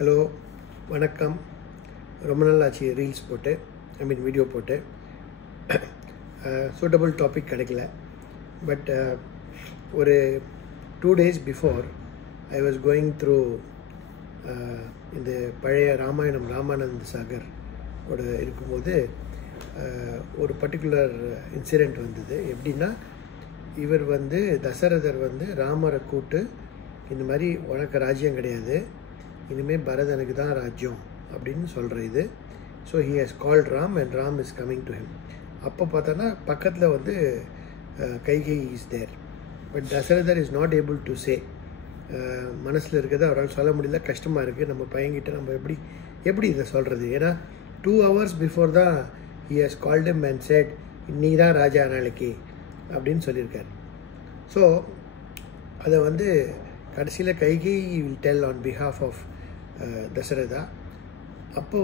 Hello வணக்கம். ரொம்ப நாள் ஆச்சு ரீல்ஸ் போட்டு, வீடியோ போட்டு. சூட்டபிள் டாபிக் கிடைக்கல. பட் ஒரு 2 days before I was going through இந்த பழைய ராமானந்த் சாகர் ஓட இருக்கும்போது ஒரு பர்டிகுலர் இன்சிடெண்ட் வந்தது. எப்படின்னா, இவர் தசரதர் ராமரை கூட்டு இந்த மாதிரி உனக்கு ராஜ்யம் கிடையாது, இனிமேல் பரதனுக்கு தான் ராஜ்யம் அப்படின்னு சொல்கிற இது. So he has called Ram and Ram is coming to him. அப்போ பார்த்தோன்னா பக்கத்தில் Kaikeyi is there. But Dasarathar is not able to say. மனசில் இருக்கிறத அவரால் சொல்ல முடியல, கஷ்டமாக இருக்குது. நம்ம பையன்கிட்ட நம்ம எப்படி இதை சொல்கிறது? ஏன்னா 2 hours பிஃபோர் தான் he has called him and set இன்னைக்கு தான் ராஜா நாளைக்கு அப்படின்னு சொல்லியிருக்கார். ஸோ அதை கடைசியில் Kaikeyi will tell on behalf of Dasaratha. அப்போ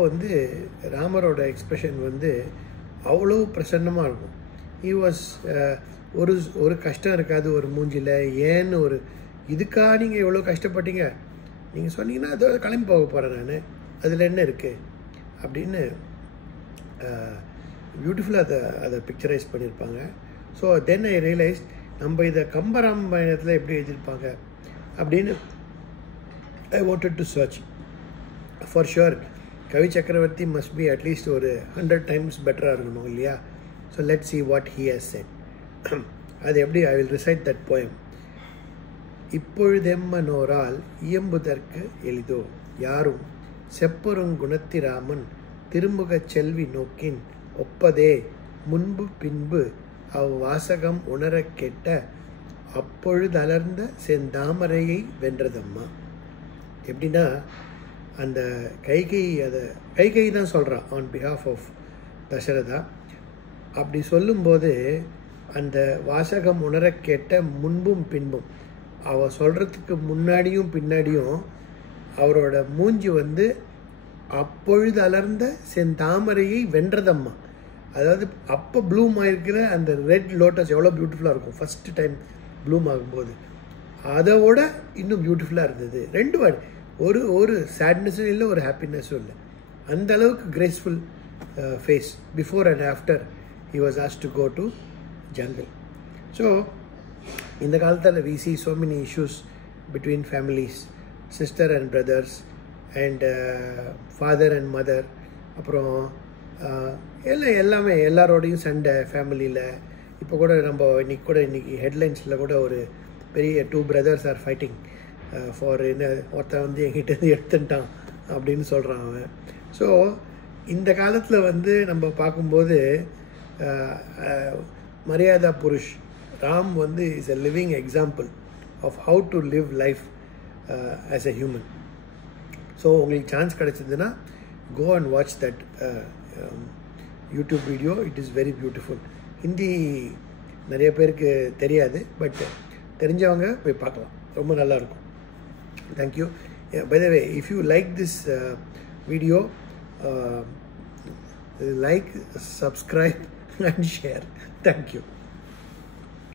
ராமரோட எக்ஸ்பிரஷன் அவ்வளோ பிரசன்னமாக இருக்கும். ஹி வாஸ் ஒரு கஷ்டம் இருக்காது ஒரு மூஞ்சில். ஏன்னு இதுக்காக நீங்கள் எவ்வளோ கஷ்டப்பட்டீங்க, நீங்கள் சொன்னீங்கன்னா அதோ கிளம்பி போக போகிறேன் நான், அதில் என்ன இருக்குது அப்படின்னு பியூட்டிஃபுல்லாக அதை பிக்சரைஸ் பண்ணியிருப்பாங்க. ஸோ தென் ஐ ரியலைஸ் நம்ம இதை கம்பராமாயணத்தில் எப்படி எழுதியிருப்பாங்க அப்படின்னு I wanted to search. For sure Kavi Chakravarthi must be at least ஒரு 100 times பெட்டராக இருக்கணும் இல்லையா? So let see what he has said. அது எப்படி? I will recite that poem. இப்பொழுதெம்மனோரால் இயம்புதற்கு எளிதோ யாரும் செப்பொருங்குணத்திராமன் திருமுகச் செல்வி நோக்கின் ஒப்பதே முன்பு பின்பு அவ்வாசகம் உணரக் கெட்ட அப்பொழுதலர்ந்த செந்தாமரையை வென்றதம்மா. எப்படின்னா, அந்த கைகை தான் சொல்கிறான் ஆன் பிஹாஃப் ஆஃப் தசரதா. அப்படி சொல்லும்போது அந்த வாசகம் உணர கேட்ட முன்பும் பின்பும், அவள் சொல்கிறதுக்கு முன்னாடியும் பின்னாடியும் அவரோட மூஞ்சி அப்பொழுது அலர்ந்த செந்தாமரையை வென்றதம்மா. அதாவது அப்போ ப்ளூம் ஆகிருக்கிற அந்த ரெட் லோட்டஸ் எவ்வளோ பியூட்டிஃபுல்லாக இருக்கும் ஃபஸ்ட்டு டைம் ப்ளூம் ஆகும்போது, அதோட இன்னும் பியூட்டிஃபுல்லாக இருந்தது. 2 வேர்டு, ஒரு சேட்னஸும் இல்லை, ஒரு ஹாப்பினஸும் இல்லை. அந்த அளவுக்கு graceful face. Before and after he was asked to go to jungle. So இந்த காலத்தில் we see so many issues between families, sister and brothers and father and mother. அப்புறம் எல்லாமே எல்லாரோடையும் சண்டை ஃபேமிலியில். இப்போ கூட நம்ம இன்னைக்கு ஹெட்லைன்ஸில் கூட ஒரு பெரிய 2 brothers ஆர் ஃபைட்டிங் ஃபார் ஒருத்தன் என்கிட்ட எடுத்துட்டான் அப்படின்னு சொல்கிறான் அவன். ஸோ இந்த காலத்தில் நம்ம பார்க்கும்போது Maryada Purush Ram is a living example of how to live life as a human. So உங்களுக்கு சான்ஸ் கிடைச்சதுன்னா go and watch that YouTube video. It is very beautiful. Hindi நிறைய பேருக்கு தெரியாது, பட் தெரிஞ்சவங்க போய் பார்க்கலாம், ரொம்ப நல்லாயிருக்கும். Thank you. By the way, if you like this video, like, subscribe and share. Thank you.